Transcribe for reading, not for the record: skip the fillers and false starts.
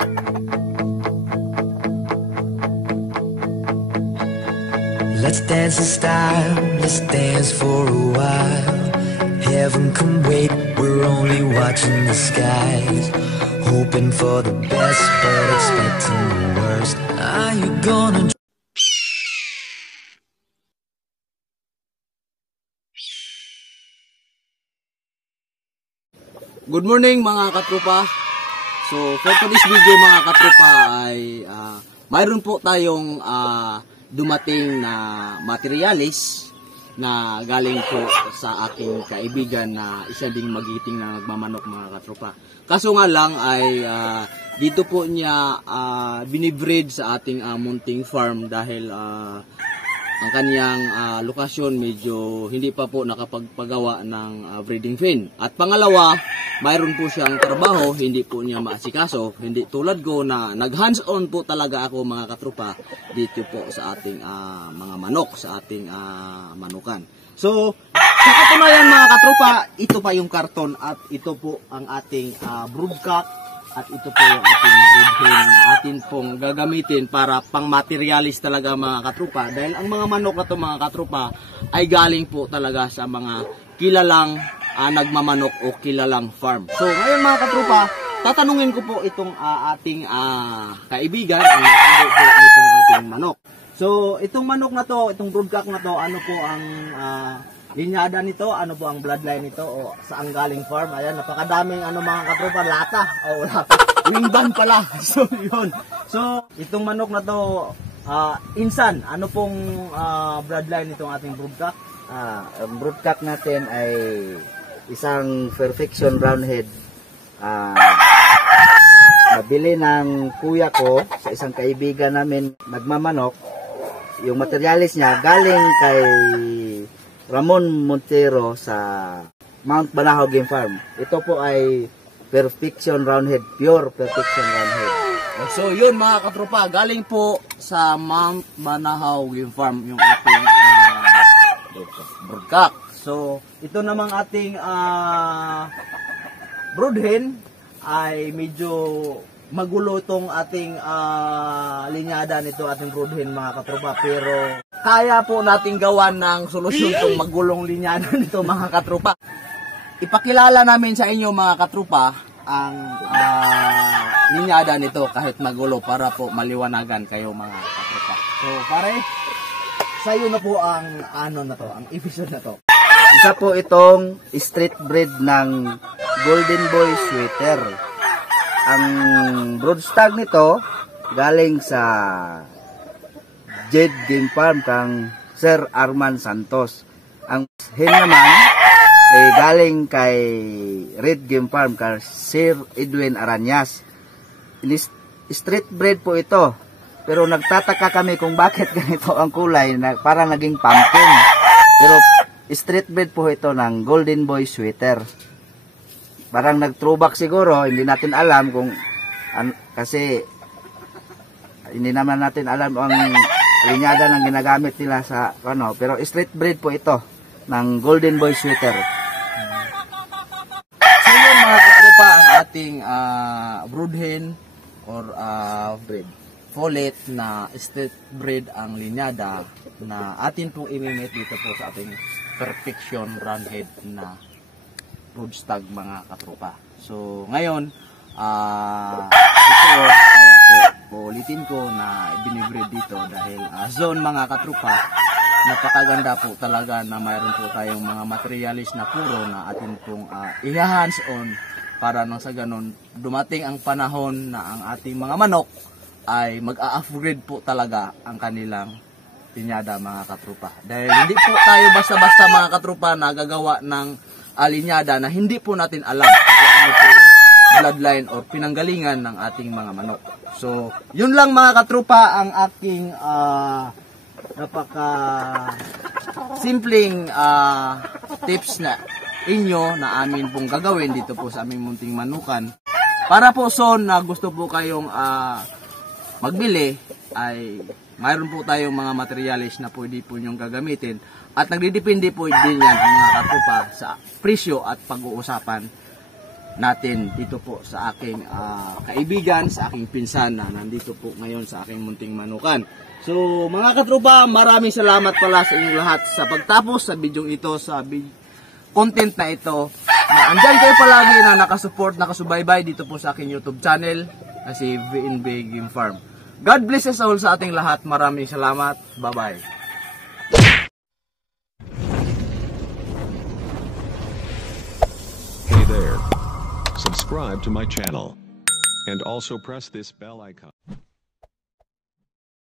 Let's dance in style, let's dance for a while. Heaven can wait, we're only watching the skies. Hoping for the best, but expecting the worst. Are you gonna... Good morning mga katropa. So for today's video mga katropa ay mayroon po tayong dumating na materialis na galing po sa aking kaibigan na isa ding magiting na nagmamanok mga katropa. Kaso nga lang ay dito po niya binibreed sa ating munting farm dahil ang kanyang lokasyon medyo hindi pa po nakapagpagawa ng breeding pen. At pangalawa, mayroon po siyang trabaho, hindi po niya maasikaso. Hindi tulad ko na nag-hands-on po talaga ako mga katropa dito po sa ating mga manok, sa ating manukan. So, sa katunayan mga katropa, ito pa yung karton at ito po ang ating broodcock at ito po yung ating broodhen na atin pong gagamitin para pang materialis talaga mga katropa. Dahil ang mga manok na ito mga katropa ay galing po talaga sa mga kilalang nagmamanok o kilalang farm. So ngayon mga katropa, tatanungin ko po itong ating kaibigan ang po itong ating manok. So itong manok na to, itong broodcock na to, ano po ang linyada nito, ano po ang bloodline nito o saan galing farm. Ayan, napakadaming mga katropa, lata o lata, wingban pala. So yun. So itong manok na to, insan, ano pong bloodline nitong ating broodcock? Ang broodcock natin ay isang perfection roundhead. Nabili ng kuya ko sa isang kaibigan namin nagmamanok. Yung materialis niya galing kay Ramon Montero sa Mount Banahaw Game Farm. Ito po ay perfection roundhead, pure perfection roundhead. So yun mga katropa, galing po sa Mount Banahaw Game Farm yung ating broodcock. So ito namang ating broodhen ay medyo magulo itong ating linyada nito ating broodhen mga katropa, pero kaya po nating gawan ng solusyon itong magulong linyada nito mga katropa. Ipakilala namin sa inyo mga katropa ang linyada nito kahit magulo para po maliwanagan kayo mga katropa. So pare, sa'yo na po ang ang episode na to. Isa po itong street breed ng Golden Boy Sweater. Ang broodstock nito galing sa Jade Game Farm kang Sir Arman Santos. Ang hen naman ay galing kay Red Game Farm kang Sir Edwin Aranyas. Street breed po ito. Pero nagtataka kami kung bakit ganito ang kulay na parang naging pumpkin. Pero street breed po ito ng Golden Boy Sweater. Parang nag-throwback siguro, hindi natin alam kung kasi hindi naman natin alam ang linyada ng ginagamit nila sa pero street breed po ito ng Golden Boy Sweater. So yun mga katropa ang ating broodhen or breed. Folet na street breed ang linyada na atin pong imimit dito po sa ating perfection roundhead na broodstock mga katropa. So ngayon ito kaya po ulitin ko na binibreed dito dahil zone mga katropa, napakaganda po talaga na mayroon po tayong mga materialis na puro na atin pong i-hands on para nang sa ganun dumating ang panahon na ang ating mga manok ay mag-a-upgrade po talaga ang kanilang linyada mga katropa. Dahil hindi po tayo basta-basta mga katropa na gagawa ng linyada na hindi po natin alam kung ano po yung bloodline o pinanggalingan ng ating mga manok. So, yun lang mga katropa ang aking napaka simpleng tips na inyo na amin pong gagawin dito po sa aming munting manukan. Para po na gusto po kayong magbili ay mayroon po tayong mga materialis na pwede po nyong gagamitin at nagdidepende po din yan mga katropa sa presyo at pag-uusapan natin dito po sa aking kaibigan, sa aking pinsan na nandito po ngayon sa aking munting manukan. So mga katropa, maraming salamat pala sa inyong lahat sa pagtapos sa video ito, sa content na ito. Na andyan kayo palagi na nakasupport, nakasubaybay dito po sa aking YouTube channel na si VNB Game Farm. God bless us all sa ating lahat. Maraming salamat. Bye-bye. Hey there. Subscribe to my channel. And also press this bell icon.